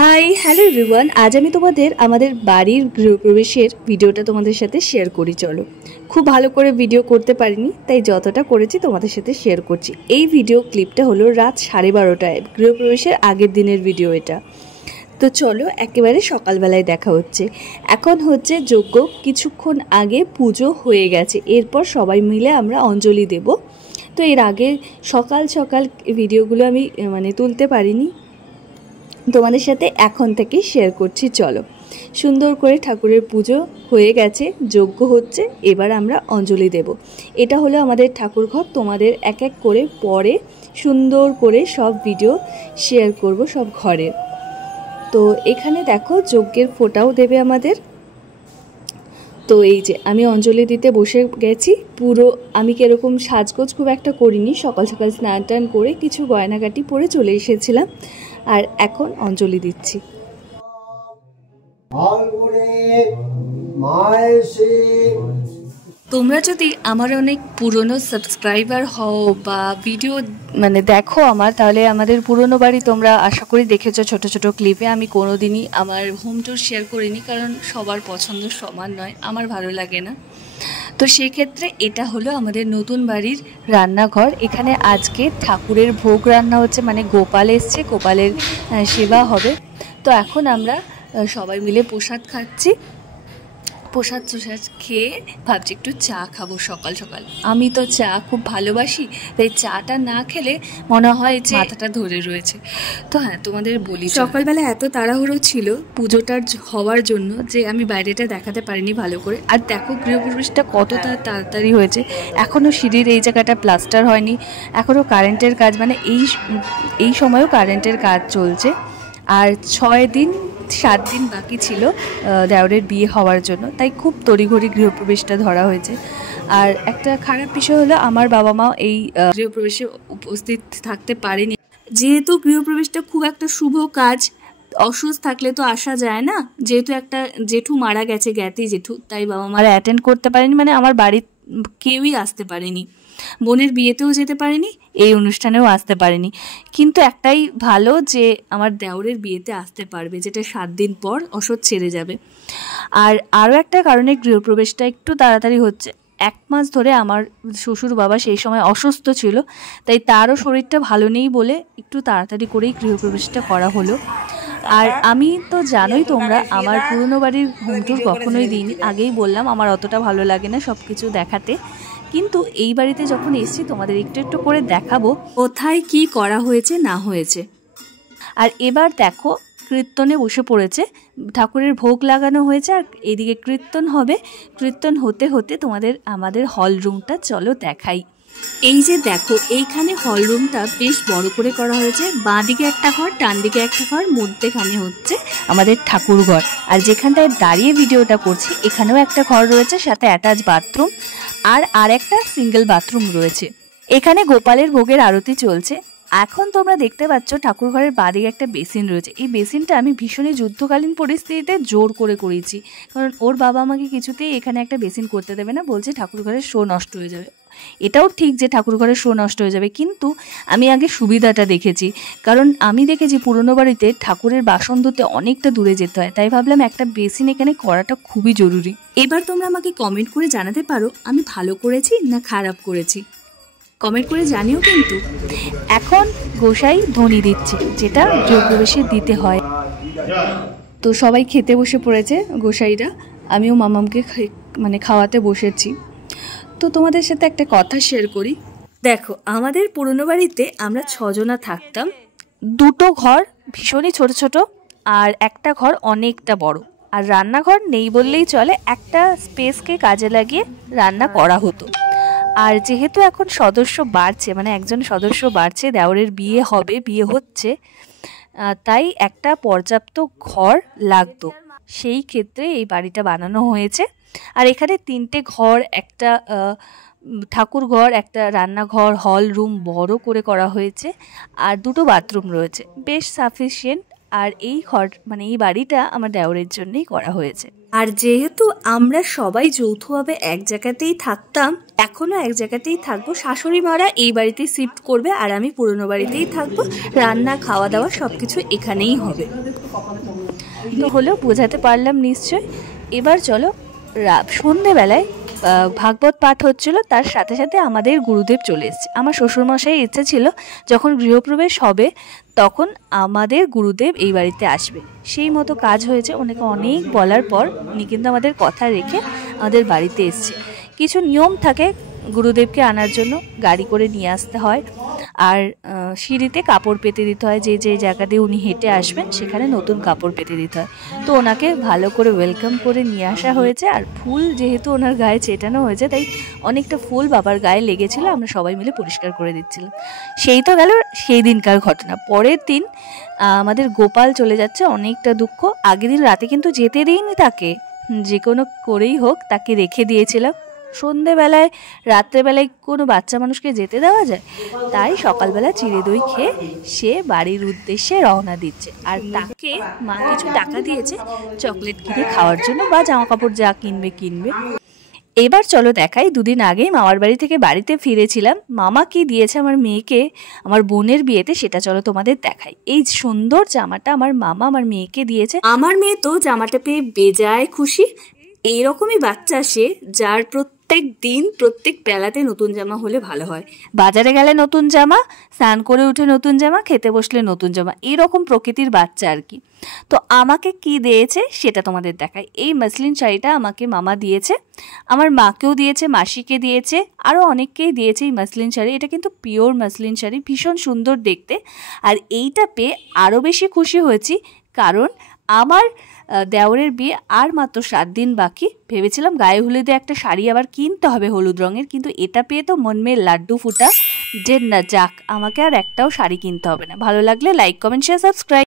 Hi hello everyone, আজ আমি তোমাদের আমাদের বাড়ির গৃহপ্রবেশের ভিডিওটা তোমাদের সাথে শেয়ার করি। চলো, খুব ভালো করে ভিডিও করতে পারিনি, তাই যতটা করেছি তোমাদের সাথে শেয়ার করছি। এই ভিডিও ক্লিপটা হলো রাত 12:30টায়, গৃহপ্রবেশের আগের দিনের ভিডিও এটা। তো চলো, একেবারে সকালবেলায় দেখা হচ্ছে। এখন হচ্ছে যজ্ঞ, কিছুক্ষণ আগে পুজো হয়ে গেছে, এরপর সবাই মিলে আমরা অঞ্জলি দেব। তো এর আগে সকাল সকাল ভিডিওগুলো আমি তুলতে পারিনি, তোমাদের সাথে এখন থেকেই শেয়ার করছি। চলো, সুন্দর করে ঠাকুরের পুজো হয়ে গেছে, যজ্ঞ হচ্ছে, এবার আমরা অঞ্জলি দেব। এটা হলো আমাদের ঠাকুর ঘর। তোমাদের এক এক করে পরে সুন্দর করে সব ভিডিও শেয়ার করব সব ঘরের। তো এখানে দেখো যজ্ঞের ফোঁটাও দেবে আমাদের। তো এই যে আমি অঞ্জলি দিতে বসে গেছি। পুরো আমি কীরকম সাজগোজ খুব একটা করিনি, সকাল সকাল স্নান টান করে কিছু গয়নাগাটি পরে চলে এসেছিলাম, আর এখন অঞ্জলি দিচ্ছি। তোমরা যদি আমার অনেক পুরনো সাবস্ক্রাইবার হও বা ভিডিও দেখো আমার, তাহলে আমাদের পুরনো বাড়ি তোমরা আশা করি দেখেছো ছোট ছোট ক্লিপে। আমি কোনোদিনই আমার হোম ট্যুর শেয়ার করিনি, কারণ সবার পছন্দ সমান নয়, আমার ভালো লাগে না। তো সেক্ষেত্রে এটা হলো আমাদের নতুন বাড়ির রান্নাঘর। এখানে আজকে ঠাকুরের ভোগ রান্না হচ্ছে, গোপাল এসছে, গোপালের সেবা হবে। তো এখন আমরা সবাই মিলে প্রসাদ খাচ্ছি। প্রসাদ খেয়ে ভাবছি একটু চা খাবো সকাল সকাল। আমি তো চা খুব ভালোবাসি, তাই চাটা না খেলে মনে হয় যে মাথাটা ধরে রয়েছে। তো হ্যাঁ, তোমাদের বলি, সকালবেলা এত তাড়াহুড়ো ছিল পুজোটার হওয়ার জন্য যে আমি বাইরেটা দেখাতে পারিনি ভালো করে। আর দেখো গৃহপ্রবেশটা কত তাড়াতাড়ি হয়েছে। এখনও সিঁড়ির এই জায়গাটা প্লাস্টার হয়নি, এখনও কারেন্টের কাজ, এই সময়ও কারেন্টের কাজ চলছে। আর 7 দিন বাকি ছিল দেওরের বিয়ে হওয়ার জন্য, তাই খুব তড়িঘড়ি গৃহপ্রবেশটা ধরা হয়েছে। আর একটা খারাপ বিষয় হলো আমার বাবা মা এই গৃহপ্রবেশে উপস্থিত থাকতে পারেনি। যেহেতু গৃহপ্রবেশটা খুব একটা শুভ কাজ, অসুস্থ থাকলে তো আসা যায় না। যেহেতু একটা জেঠু মারা গেছে, জ্ঞাতি জেঠু, তাই বাবা মারা অ্যাটেন্ড করতে পারেনি, আমার বাড়ির কেউই আসতে পারেনি। বোনের বিয়েতেও যেতে পারেনি, এই অনুষ্ঠানেও আসতে পারেনি। কিন্তু একটাই ভালো যে আমার দেওরের বিয়েতে আসতে পারবে, যেটা 7 দিন পর অসৎ ছেড়ে যাবে। আর আরও একটা কারণে গৃহপ্রবেশটা একটু তাড়াতাড়ি হচ্ছে। 1 মাস ধরে আমার শ্বশুর বাবা সেই সময় অসুস্থ ছিল, তাই তারও শরীরটা ভালো নেই বলে একটু তাড়াতাড়ি করেই গৃহপ্রবেশটা করা হলো। আর আমি তো জানোই তোমরা, আমার পুরনো বাড়ির হোম ট্যুর কখনোই দিইনি। আগেই বললাম আমার অতটা ভালো লাগে না সব কিছু দেখাতে, কিন্তু এই বাড়িতে যখন এসেছি তোমাদের একটু একটু করে দেখাবো কোথায় কি করা হয়েছে না হয়েছে। আর এবার দেখো কীর্তনে বসে পড়েছে, ঠাকুরের ভোগ লাগানো হয়েছে, আর এদিকে কীর্তন হবে। কীর্তন হতে হতে তোমাদের আমাদের হল রুমটা চলো দেখাই। এই যে দেখো, এইখানে হল রুমটা বেশ বড় করে করা হয়েছে। বাঁ দিকে একটা ঘর, ডান দিকে একটা ঘর, মধ্যেখানে হচ্ছে আমাদের ঠাকুর ঘর। আর যেখানটায় দাঁড়িয়ে ভিডিওটা করছি এখানেও একটা ঘর রয়েছে, সাথে অ্যাটাচ বাথরুম আর একটা সিঙ্গেল বাথরুম রয়েছে। এখানে গোপালের ভোগের আরতি চলছে। এখন তোমরা দেখতে পাচ্ছ ঠাকুর ঘরের বাদিকে একটা বেসিন রয়েছে। এই বেসিনটা আমি ভীষণই যুদ্ধকালীন পরিস্থিতিতে জোর করে করেছি, কারণ ওর বাবা আমাকে কিছুতেই এখানে একটা বেসিন করতে দেবে না, বলছে ঠাকুর ঘরের শো নষ্ট হয়ে যাবে। এটাও ঠিক যে ঠাকুর ঘরের শো নষ্ট হয়ে যাবে, কিন্তু আমি আগে সুবিধাটা দেখেছি, কারণ আমি দেখেছি পুরনো বাড়িতে ঠাকুরের বাসন ধুতে অনেকটা দূরে যেতে হয়, তাই ভাবলাম একটা বেসিন এখানে করাটা খুবই জরুরি। এবার তোমরা আমাকে কমেন্ট করে জানাতে পারো আমি ভালো করেছি না খারাপ করেছি, কমেন্ট করে জানিও কিন্তু। এখন গোসাই ধ্বনি দিচ্ছে, যেটা গৃহপ্রবেশে দিতে হয়। তো সবাই খেতে বসে পড়েছে গোসাইরা, আমিও মামামকে খাওয়াতে বসেছি। তো তোমাদের সাথে একটা কথা শেয়ার করি। দেখো, আমাদের পুরনো বাড়িতে আমরা 6 জনা থাকতাম। 2টো ঘর ভীষণই ছোট ছোট, আর একটা ঘর অনেকটা বড়। আর রান্নাঘর নেই বললেই চলে, একটা স্পেসকে কাজে লাগিয়ে রান্না করা হতো। আর যেহেতু এখন সদস্য বাড়ছে, একজন সদস্য বাড়ছে, দেওরের বিয়ে হবে, বিয়ে হচ্ছে, তাই একটা পর্যাপ্ত ঘর লাগতো। সেই ক্ষেত্রে এই বাড়িটা বানানো হয়েছে। আর এখানে 3টে ঘর, একটা ঠাকুর ঘর, একটা রান্নাঘর, হল রুম বড় করে করা হয়েছে, আর 2টো বাথরুম রয়েছে, বেশ সাফিসিয়েন্ট। আর এই ঘর এই বাড়িটা আমার দেওরের জন্যই করা হয়েছে। আর যেহেতু আমরা সবাই যৌথভাবে এক জায়গাতেই থাকতাম, এখনও এক জায়গাতেই থাকবো। শাশুড়ি মারা এই বাড়িতেই শিফট করবে আর আমি পুরনো বাড়িতেই থাকবো। রান্না খাওয়া দাওয়া সব কিছু এখানেই হবে। তো হলেও বোঝাতে পারলাম নিশ্চয়। এবার চলো, সন্ধেবেলায় ভাগবত পাঠ হচ্ছিল, তার সাথে সাথে আমাদের গুরুদেব চলে এসেছে। আমার শ্বশুরমশাইয়ের ইচ্ছা ছিল যখন গৃহপ্রবেশ হবে তখন আমাদের গুরুদেব এই বাড়িতে আসবে, সেই মতো কাজ হয়েছে। ওনাকে অনেক বলার পর উনি কিন্তু আমাদের কথা রেখে আমাদের বাড়িতে এসছে। কিছু নিয়ম থাকে গুরুদেবকে আনার জন্য, গাড়ি করে নিয়ে আসতে হয়, আর সিঁড়িতে কাপড় পেতে দিতে হয়। যে যে জায়গা দিয়ে উনি হেঁটে আসবেন সেখানে নতুন কাপড় পেতে দিতে হয়। তো ওনাকে ভালো করে ওয়েলকাম করে নিয়ে আসা হয়েছে। আর ফুল যেহেতু ওনার গায়ে চেটানো হয়েছে, তাই অনেকটা ফুল বাবার গায়ে লেগেছিল, আমরা সবাই মিলে পরিষ্কার করে দিচ্ছিলাম। সেই তো গেল সেই দিনকার ঘটনা। পরের দিন আমাদের গোপাল চলে যাচ্ছে, অনেকটা দুঃখ। আগের দিন রাতে কিন্তু যেতে দিইনি তাকে, যে কোনো করেই হোক তাকে রেখে দিয়েছিলাম। সন্ধেবেলায় রাত্রেবেলায় কোনো বাচ্চা মানুষকে যেতে দেওয়া যায়? তাই সকালবেলা চিড়ে দই খেয়ে সে বাড়ির উদ্দেশ্যে রওনা দিচ্ছে। আর তাকে মা কিছু টাকা দিয়েছে চকলেট কিনে খাওয়ার জন্য, বা জামা কাপড় যা কিনবে। এবার চলো দেখাই, দুদিন আগেই মামার বাড়ি থেকে বাড়িতে ফিরেছিলাম। মামা কি দিয়েছে আমার মেয়েকে আমার বোনের বিয়েতে, সেটা চলো তোমাদের দেখাই। এই সুন্দর জামাটা আমার মামা আমার মেয়েকে দিয়েছে। আমার মেয়ে তো জামাটা পেয়ে বেজায় খুশি। এইরকমই বাচ্চা সে, যার প্রত্যেক দিন প্রত্যেক বেলাতে নতুন জামা হলে ভালো হয়। বাজারে গেলে নতুন জামা, স্নান করে উঠে নতুন জামা, খেতে বসলে নতুন জামা, এইরকম প্রকৃতির বাচ্চা আর কি। তো আমাকে কি দিয়েছে সেটা তোমাদের দেখাই। এই মসলিন শাড়িটা আমাকে মামা দিয়েছে, আমার মাকেও দিয়েছে, মাসিকে দিয়েছে, আরও অনেককেই দিয়েছে এই মসলিন শাড়ি। এটা কিন্তু পিওর মসলিন শাড়ি, ভীষণ সুন্দর দেখতে। আর এইটা পেয়ে আরও বেশি খুশি হয়েছি, কারণ আমার দেওরের বিয়ে আর মাত্র 7 দিন বাকি। ভেবেছিলাম গায়ে হলুদে একটা শাড়ি আবার কিনতে হবে হলুদ রঙের, কিন্তু এটা পেয়ে তো মন মেয়ে লাড্ডু ফুটা, যে না যাক, আমাকে আর একটাও শাড়ি কিনতে হবে না। ভালো লাগলে লাইক, কমেন্ট, শেয়ার, সাবস্ক্রাইব।